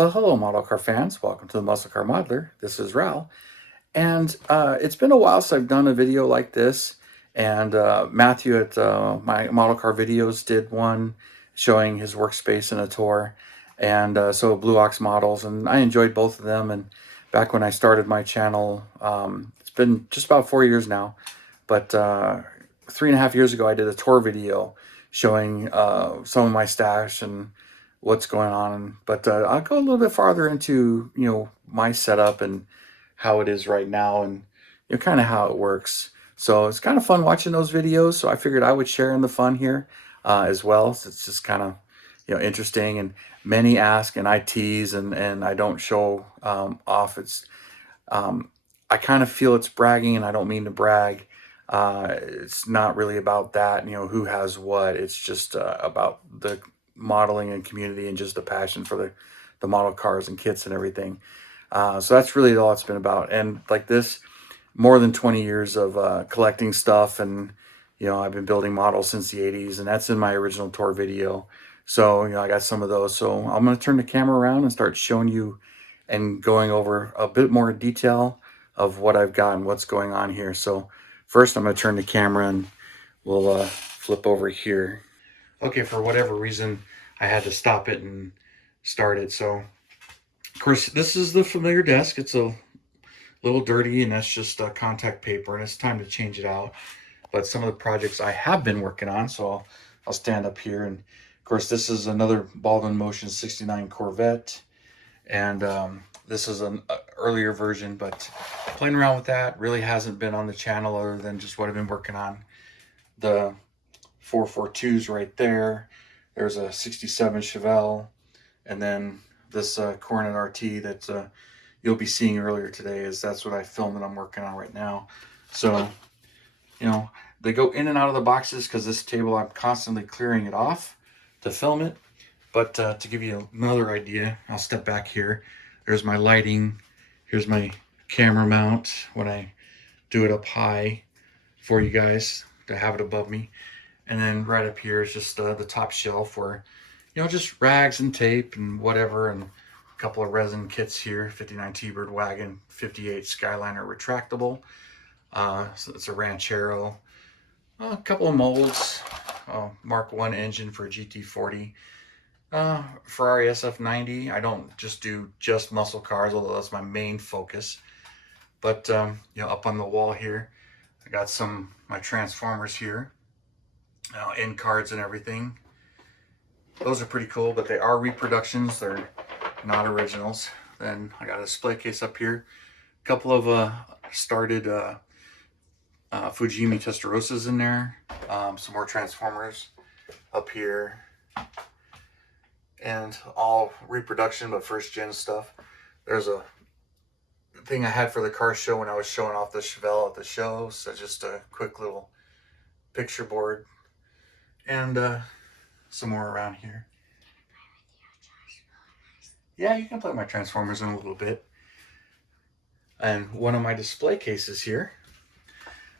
Well, hello, model car fans. Welcome to the Muscle Car Modeler. This is Ral. And it's been a while since I've done a video like this. And Matthew at my model car videos did one showing his workspace in a tour. And so Blue Ox models. And I enjoyed both of them. And back when I started my channel, it's been just about 4 years now. But 3.5 years ago, I did a tour video showing some of my stash and what's going on. But I'll go a little bit farther into, my setup and how it is right now and, kind of how it works. So it's kind of fun watching those videos. So I figured I would share in the fun here as well. So it's just kind of, interesting. And many ask and I tease and I don't show off. Um, I kind of feel it's bragging, and I don't mean to brag. It's not really about that, who has what. It's just about the modeling and community and just the passion for the model cars and kits and everything. So that's really all it's been about. And like this, more than 20 years of collecting stuff. And, I've been building models since the 80s, and that's in my original tour video. So, I got some of those. So I'm going to turn the camera around and start showing you and going over a bit more detail of what I've got and what's going on here. So first I'm going to turn the camera and we'll flip over here. Okay, for whatever reason, I had to stop it and start it. So, of course, this is the familiar desk. It's a little dirty, and that's just contact paper, and it's time to change it out. But some of the projects I have been working on, so I'll stand up here. And, of course, this is another Baldwin Motion 69 Corvette. And this is an earlier version, but playing around with that really hasn't been on the channel other than just what I've been working on. The 442s right there. There's a 67 Chevelle, and then this Coronet RT that you'll be seeing earlier today. That's what I filmed and I'm working on right now. So, they go in and out of the boxes because this table, I'm constantly clearing it off to film it. But to give you another idea, I'll step back here. There's my lighting. Here's my camera mount when I do it up high for you guys to have it above me. And then right up here is just the top shelf where, just rags and tape and whatever, and a couple of resin kits here, 59 T-Bird wagon, 58 Skyliner retractable. So it's a Ranchero. A couple of molds, Mark 1 engine for a GT40. Ferrari SF90. I don't just do just muscle cars, although that's my main focus. But up on the wall here, I got my Transformers here, end cards and everything. Those are pretty cool, but they are reproductions. They're not originals. Then I got a display case up here. A couple of started Fujimi Testarossas in there. Some more Transformers up here. And all reproduction, but first gen stuff. There's a thing I had for the car show when I was showing off the Chevelle at the show. So just a quick little picture board. And some more around here. Yeah, you can play my Transformers in a little bit. And one of my display cases here.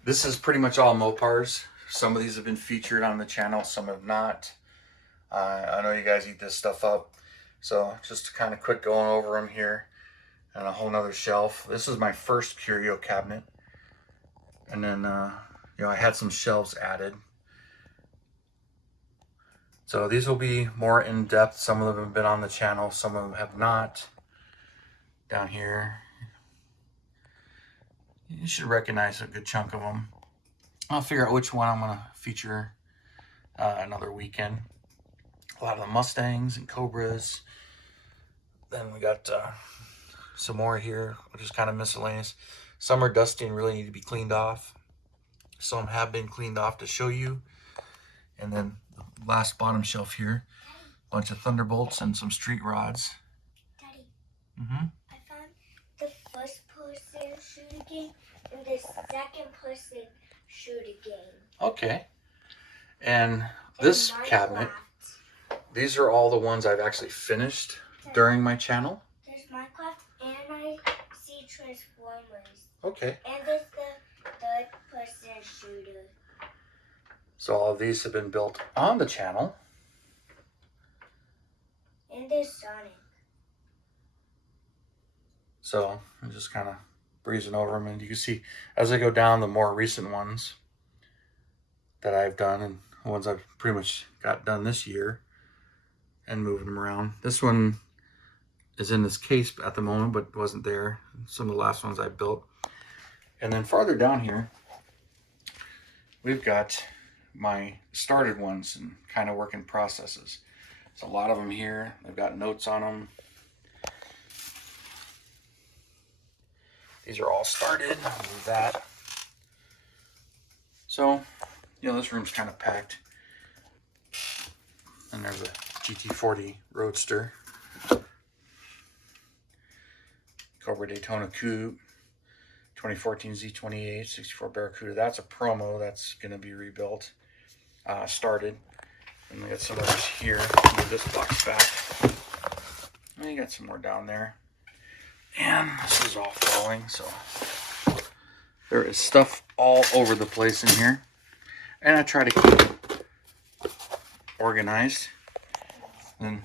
This is pretty much all Mopars. Some of these have been featured on the channel, some have not. I know you guys eat this stuff up. So just kind of quick going over them here. And a whole nother shelf. This is my first curio cabinet. And then, I had some shelves added. So these will be more in-depth. Some of them have been on the channel, some of them have not. Down here. You should recognize a good chunk of them. I'll figure out which one I'm going to feature another weekend. A lot of the Mustangs and Cobras. Then we got some more here, which is kind of miscellaneous. Some are dusty and really need to be cleaned off. Some have been cleaned off to show you. And then the last bottom shelf here, a bunch of Thunderbolts and some street rods. Daddy, I found the first person shooter game and the second person shooter game. Okay. And this cabinet, these are all the ones I've actually finished during my channel. There's Minecraft and I see Transformers. Okay. And there's the third person shooter. So all of these have been built on the channel. And there's Sonic. So I'm just kind of breezing over them, and you can see as I go down the more recent ones that I've done, and the ones I've pretty much got done this year, and moving them around. This one is in this case at the moment, but wasn't there. Some of the last ones I built. And then farther down here, we've got my started ones and kind of work in processes. There's a lot of them here. They've got notes on them. These are all started. I'll move that. So, this room's kind of packed. And there's a GT40 Roadster. Cobra Daytona Coupe. 2014 Z28, 64 Barracuda. That's a promo. That's going to be rebuilt. Started. And we got some others here. Move this box back. And you got some more down there. And this is all falling, so there is stuff all over the place in here. And I try to keep organized. And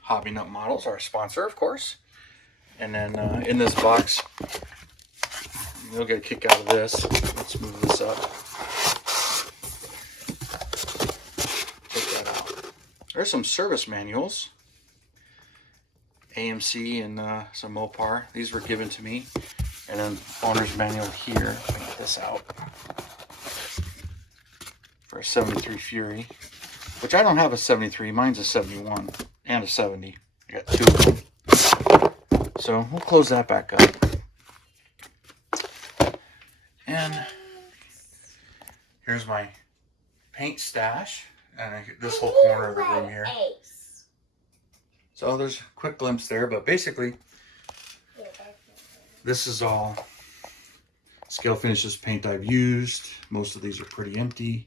Hobby Nut Models, our sponsor, of course. And then in this box, you'll get a kick out of this. Let's move this up. Check that out. There's some service manuals. AMC and some Mopar. These were given to me. And then owner's manual here. Let me get this out. For a 73 Fury. Which I don't have a 73. Mine's a 71 and a 70. I got two of them. So we'll close that back up. And here's my paint stash. And this whole corner of the room here. So there's a quick glimpse there, but basically this is all scale finishes paint I've used. Most of these are pretty empty.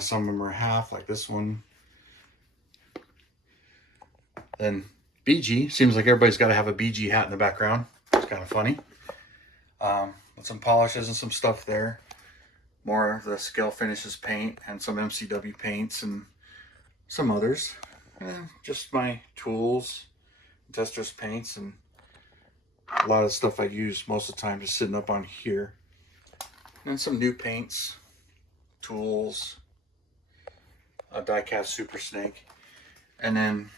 Some of them are half, like this one. Then BG, seems like everybody's got to have a BG hat in the background. It's kind of funny. With some polishes and some stuff there. More of the scale finishes paint and some MCW paints and some others. And just my tools, testers paints, and a lot of stuff I use most of the time just sitting up on here. And some new paints, tools, a die-cast Super Snake. And then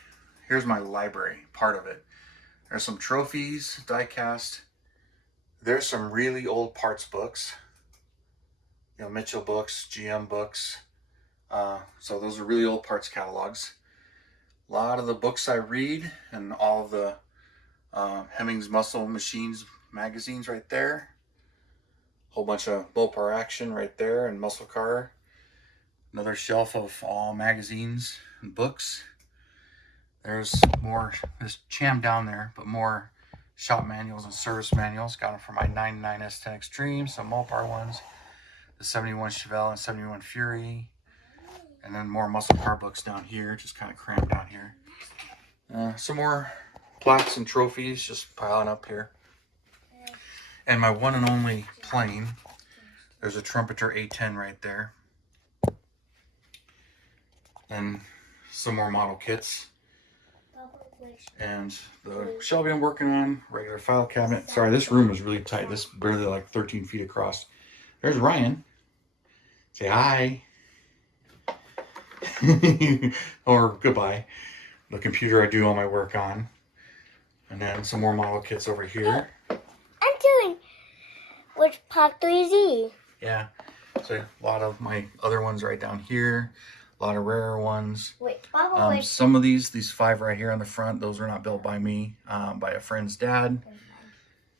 here's my library, part of it. There's some trophies, die-cast. There's some really old parts books. Mitchell books, GM books. So those are really old parts catalogs. A lot of the books I read and all the Hemmings Muscle Machines magazines right there. Whole bunch of Mopar action right there and muscle car. Another shelf of all magazines and books. There's more, there's Cham down there, but more shop manuals and service manuals. Got them for my 99 S10 Extreme, some Mopar ones. The 71 Chevelle and 71 Fury. And then more muscle car books down here, just kind of crammed down here. Some more plaques and trophies just piling up here. And my one and only plane, there's a Trumpeter A10 right there. And some more model kits. And the Shelby I'm working on, regular file cabinet. Sorry, this room is really tight. This is barely like 13 feet across. There's Ryan. Say hi. Or goodbye. The computer I do all my work on. And then some more model kits over here. I'm doing with Pop 3Z. Yeah. So a lot of my other ones right down here. A lot of rarer ones. Wait, some of these 5 right here on the front, those were not built by me, by a friend's dad.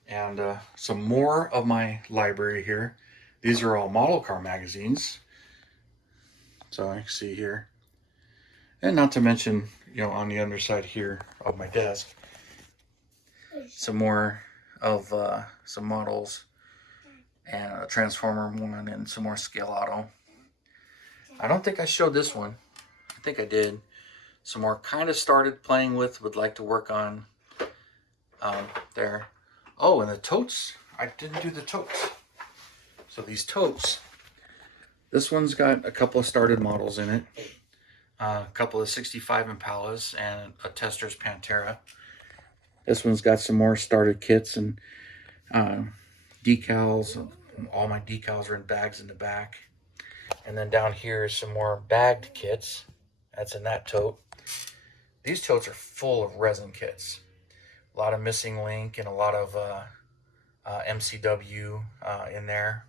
And some more of my library here. These are all model car magazines. So I can see here. And not to mention, on the underside here of my desk, some more of some models and a Transformer one and some more Scale Auto. I don't think I showed this one. I think I did. Some more kind of started playing with, would like to work on there. Oh, and the totes. I didn't do the totes. So these totes, this one's got a couple of started models in it. A couple of 65 Impalas and a Tester's Pantera. This one's got some more starter kits and decals. All my decals are in bags in the back. And then down here is some more bagged kits. That's in that tote. These totes are full of resin kits. A lot of missing link and a lot of MCW in there.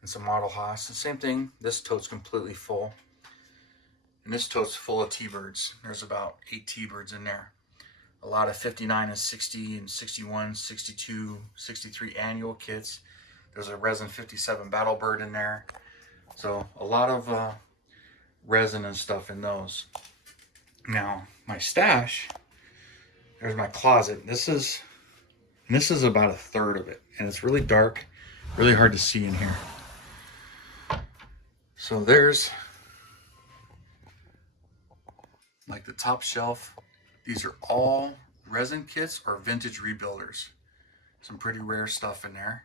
And some model Haas. The same thing, this tote's completely full. And this tote's full of T-birds. There's about 8 T-birds in there. A lot of 59 and 60 and 61, 62, 63 annual kits. There's a resin 57 battle bird in there. So a lot of resin and stuff in those. Now my stash, there's my closet. This is about a third of it, and it's really dark, really hard to see in here. So there's like the top shelf. These are all resin kits or vintage rebuilders. Some pretty rare stuff in there.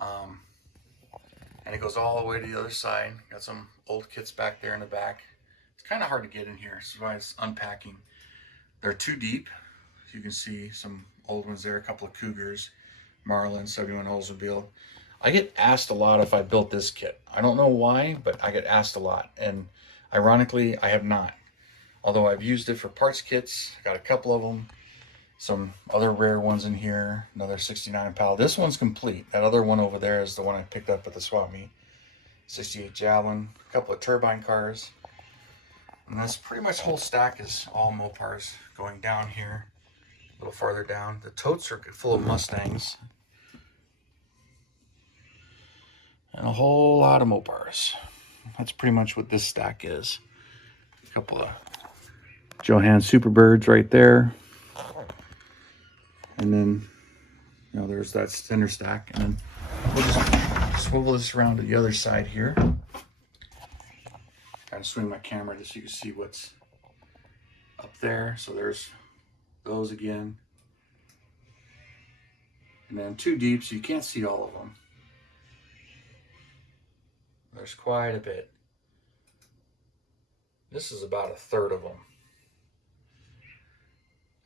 And it goes all the way to the other side. Got some old kits back there in the back. It's kind of hard to get in here, so why it's unpacking. They're too deep. You can see some old ones there, a couple of Cougars, Marlin, 71 Oldsmobile. I get asked a lot if I built this kit. I don't know why, but I get asked a lot. And ironically, I have not. Although I've used it for parts kits. I got a couple of them. Some other rare ones in here. Another 69 Pal. This one's complete. That other one over there is the one I picked up at the swap meet. 68 Javelin. A couple of turbine cars. And this pretty much whole stack is all Mopars. Going down here. A little farther down. The totes are full of Mustangs. And a whole lot of Mopars. That's pretty much what this stack is. A couple of Johan Superbirds right there. And then, you know, there's that center stack. And then we'll just swivel this around to the other side here. Kind of swing my camera just so you can see what's up there. So there's those again. And then too deep, so you can't see all of them. There's quite a bit. This is about a third of them.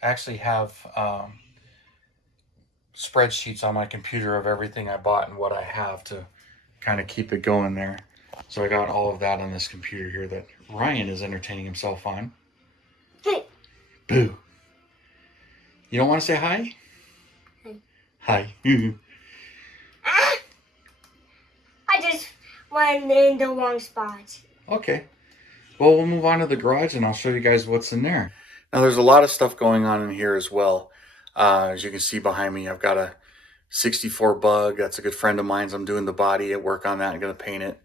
I actually have spreadsheets on my computer of everything I bought and what I have to kind of keep it going there. So I got all of that on this computer here that Ryan is entertaining himself on. Hey. Boo. You don't want to say hi? Hi. Hi. I just went in the wrong spot. Okay. Well, we'll move on to the garage and I'll show you guys what's in there. Now, there's a lot of stuff going on in here as well. As you can see behind me, I've got a 64 Bug. That's a good friend of mine's. I'm doing the body at work on that. I'm going to paint it.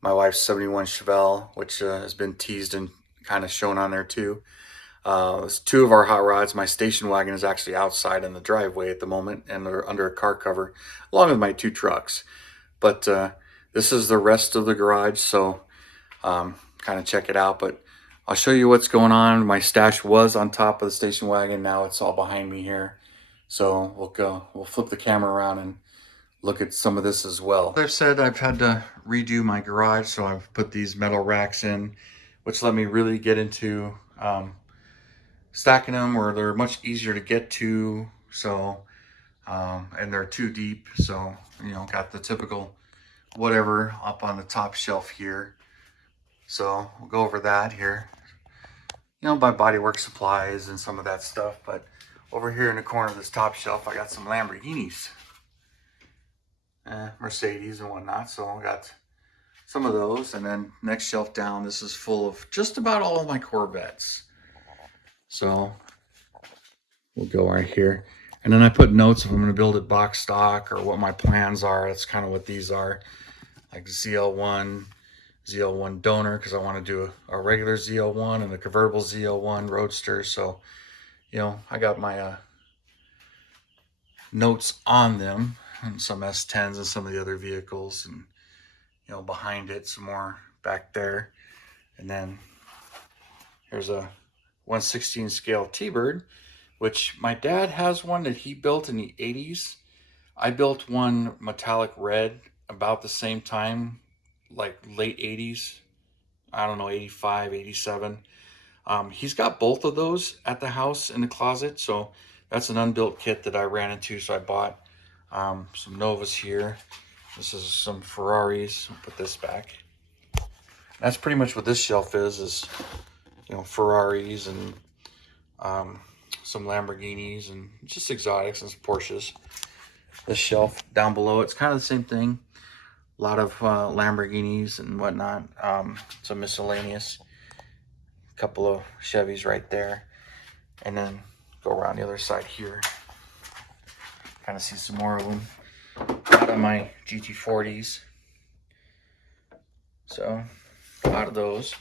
My wife's 71 Chevelle, which has been teased and kind of shown on there too. It's two of our hot rods. My station wagon is actually outside in the driveway at the moment, and they're under a car cover, along with my 2 trucks. But this is the rest of the garage, so kind of check it out. But I'll show you what's going on. My stash was on top of the station wagon. Now it's all behind me here. So we'll flip the camera around and look at some of this as well. As I've said, I've had to redo my garage, so I've put these metal racks in, which let me really get into stacking them, where they're much easier to get to. So, and they're too deep. So, you know, got the typical whatever up on the top shelf here. So we'll go over that here. You know, my bodywork supplies and some of that stuff. But over here in the corner of this top shelf, I got some Lamborghinis, Mercedes and whatnot. So I got some of those. And then next shelf down, this is full of just about all of my Corvettes. So we'll go right here. And then I put notes if I'm going to build it box stock or what my plans are. That's kind of what these are. Like ZL1 donor, because I want to do a regular ZL1 and a convertible ZL1 Roadster. So, you know, I got my notes on them, and some S10s and some of the other vehicles, and, you know, behind it some more back there. And then here's a 1/16 scale T-Bird, which my dad has one that he built in the 80s. I built one metallic red about the same time, like late 80s. I don't know, 85, 87. He's got both of those at the house in the closet. So That's an unbuilt kit that I ran into, so I bought some Novas here. This is some Ferraris. I'll put this back. That's pretty much what this shelf is Ferraris and some Lamborghinis and just exotics and Porsches. This shelf down below, it's kind of the same thing. A lot of Lamborghinis and whatnot. Some miscellaneous. A couple of Chevys right there. And then go around the other side here. Kind of see some more of them. A lot of my GT40s. So, a lot of those.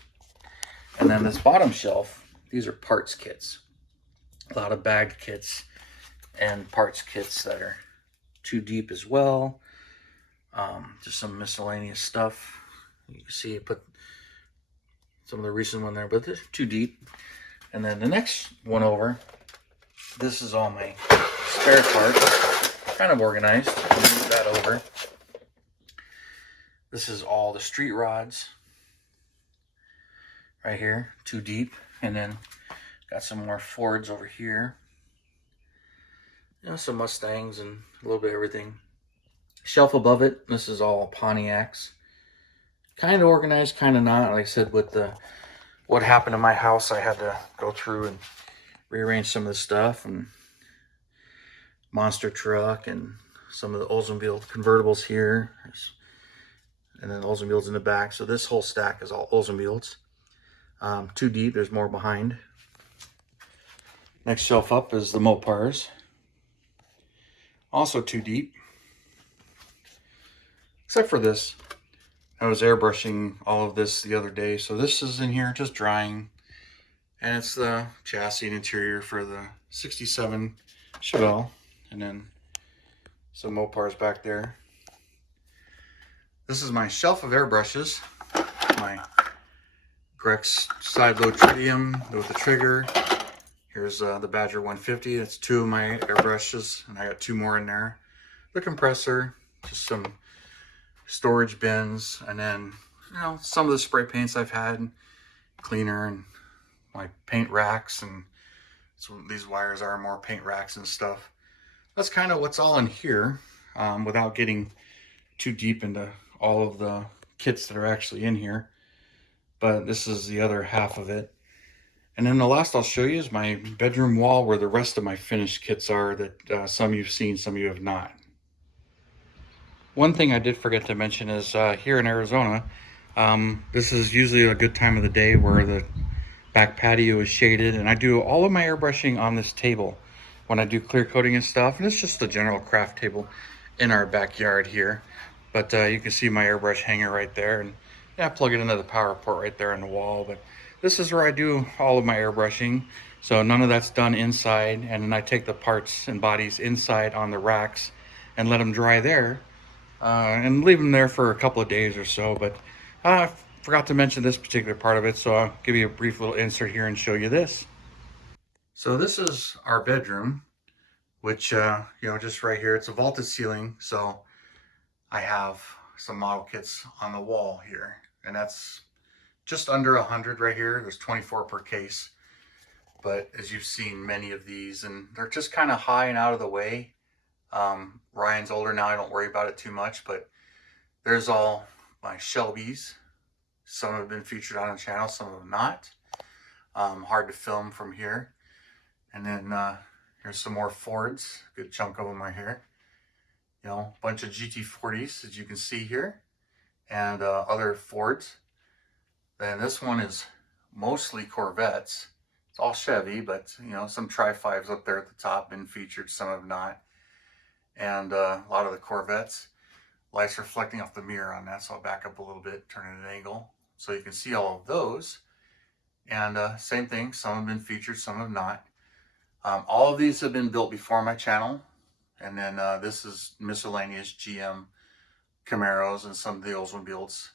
And then this bottom shelf, these are parts kits. A lot of bagged kits and parts kits that are too deep as well. Just some miscellaneous stuff. You can see I put some of the recent one there, but they're too deep. And then the next one over, this is all my spare parts, kind of organized. I'll move that over. This is all the street rods right here, too deep. And then got some more Fords over here. Some Mustangs and a little bit of everything. Shelf above it, this is all Pontiacs. Kind of organized, kind of not. Like I said, with what happened in my house, I had to go through and rearrange some of the stuff, and monster truck and some of the Oldsmobile convertibles here, and then Oldsmobiles in the back. So this whole stack is all Oldsmobiles. Too deep, there's more behind. Next shelf up is the Mopars. Also too deep. Except for this. I was airbrushing all of this the other day. So this is in here just drying. And it's the chassis and interior for the 67 Chevelle. And then some Mopars back there. This is my shelf of airbrushes. My Grex side load tritium with the trigger. Here's the Badger 150. That's two of my airbrushes, and I got two more in there. The compressor, just some storage bins, and then some of the spray paints I've had, cleaner, and my paint racks, and so these wires are more paint racks and stuff. That's kind of what's all in here, without getting too deep into all of the kits that are actually in here. But this is the other half of it. And then the last I'll show you is my bedroom wall, where the rest of my finished kits are that some you've seen, some you have not. One thing I did forget to mention is here in Arizona, this is usually a good time of the day where the back patio is shaded, and I do all of my airbrushing on this table when I do clear coating and stuff. And it's just a general craft table in our backyard here. But you can see my airbrush hanger right there, and I plug it into the power port right there on the wall. But this is where I do all of my airbrushing. So none of that's done inside, and then I take the parts and bodies inside on the racks and let them dry there, and leave them there for a couple of days or so. But I forgot to mention this particular part of it, so I'll give you a brief little insert here and show you this. So this is our bedroom, which just right here, it's a vaulted ceiling. So I have some model kits on the wall here, and that's just under 100 right here. There's 24 per case, but as you've seen many of these, and they're just kind of high and out of the way. Ryan's older now, I don't worry about it too much, but there's all my Shelbys. Some have been featured on the channel, some have not. Hard to film from here. And then here's some more Fords, good chunk of them right here. A bunch of GT40s, as you can see here, and other Fords. Then this one is mostly Corvettes. It's all Chevy, but some Tri-5s up there at the top been featured, some have not. And a lot of the Corvettes. Lights reflecting off the mirror on that, so I'll back up a little bit, turn it at an angle, so you can see all of those. And same thing, some have been featured, some have not. All of these have been built before my channel. And then this is miscellaneous GM Camaros and some of the Oldsmobiles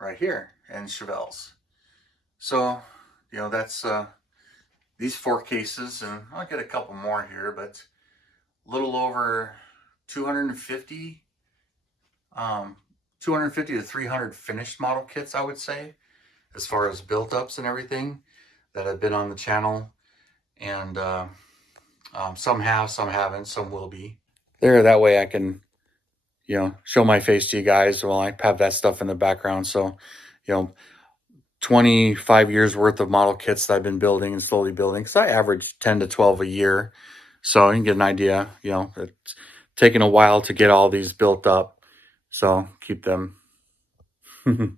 right here, and Chevelles. So, that's these 4 cases, and I'll get a couple more here, but a little over 250 to 300 finished model kits, I would say, as far as built ups and everything that have been on the channel. And Some have, some haven't, some will be. There, that way I can, show my face to you guys while I have that stuff in the background. So, you know, 25 years worth of model kits that I've been building and slowly building, because I average 10 to 12 a year. So you can get an idea, it's taking a while to get all these built up. So keep them in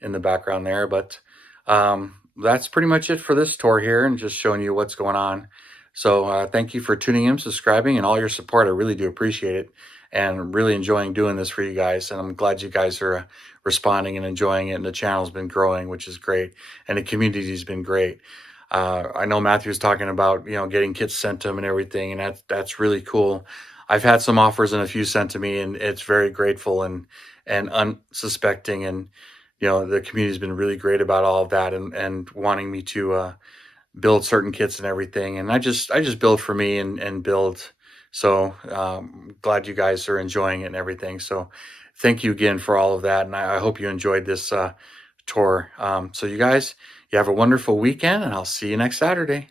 the background there. But that's pretty much it for this tour here and just showing you what's going on. So thank you for tuning in, subscribing, and all your support. I really do appreciate it and really enjoying doing this for you guys. And I'm glad you guys are responding and enjoying it. And the channel's been growing, which is great. And the community's been great. I know Matthew was talking about, getting kits sent to him and everything. And that's really cool. I've had some offers and a few sent to me, and it's very grateful and unsuspecting. And the community's been really great about all of that and wanting me to build certain kits and everything. And I just build for me and build. So glad you guys are enjoying it and everything. So thank you again for all of that. And I hope you enjoyed this tour. So you guys, you have a wonderful weekend, and I'll see you next Saturday.